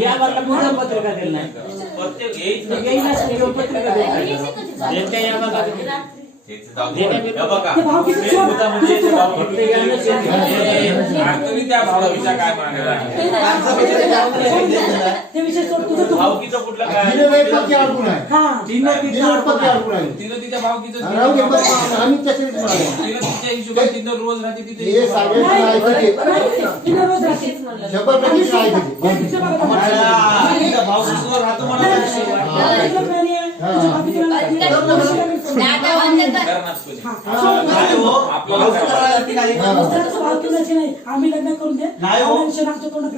या बारला पूर्ण पत्रिका दिली नाही प्रत्येक भावकीचं कुठलं काय तिच्या भावकीचं तिच्या हिशोबाने तिथं रोज राहते तिथे भावकीचं राहतो मला आम्ही लग्न करून दे आमच्या तोंडात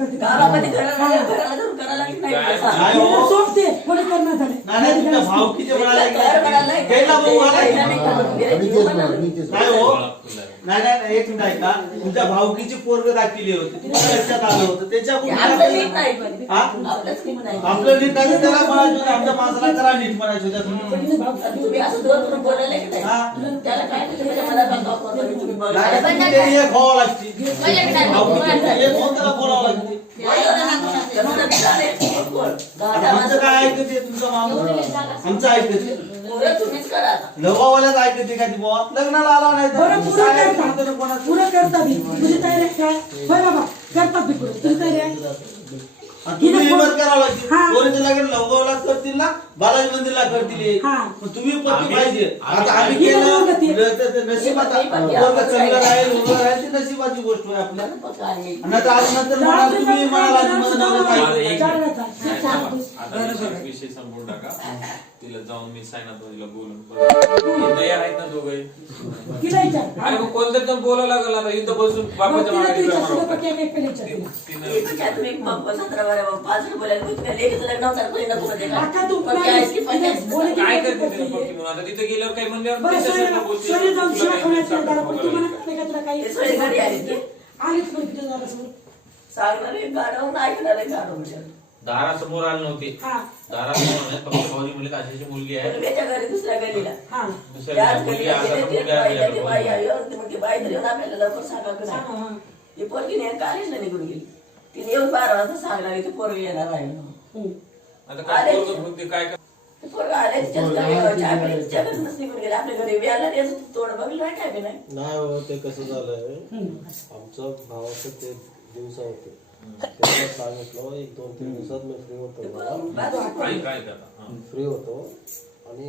नाही एक मिनिट ऐका तुमच्या भावकीची पोरग दाखिली होती तुमच्या लक्षात आलं होतं त्याच्या आपलं नीट नाही त्याला म्हणायचं आमच्या माणसाला करा नीट म्हणायचं खावा लागते बोलावं लागते आमचं काय ऐकते तुमचं माणूस आमचं ऐकते लग्नावाल्याच ऐकते का ती बुवा लग्नाला आला नाही पुरं करतात तुझी तयारी आहे काय होय बाबा करतात तुझी तयारी आहे तुम्ही हिंमत करावं लागते पोरीचं लग्न लवगावला करतील ना बालाजी मंदिरला करतील तुम्ही पत्ती पाहिजे आता आम्ही केलं नशिबात चांगलं राहील उभं राहील ती नशिबाची गोष्ट आहे आपल्या नंतर आज नंतर म्हणाल तुम्ही विषय संपून टाका तिला जाऊन मी सायनाथला बोलून तयार आहेत ना दोघे अरे कोणतरी तर बोलावं लागल आता इथं बसून बापाच्या मागे काय करते आता तिथे गेल्यावर काही म्हणल्यावर दारासमोर आले नव्हते दारासमोर फक्त भाऊजी म्हणले अशी मुलगी आहे दुसऱ्या गलीला पोरगी नाही कॉलेजला निघून गेली तिने येऊन 12 वाजता सांगणार की पोरगी येणार आहे काय आपल्या घरी व्याला तोड बघलं काय नाही हो ते कसं झालंय आमचं भावाचं ते दिवसा होते सांगितलं 1-2-3 दिवसात मी फ्री होतो फ्री होतो आणि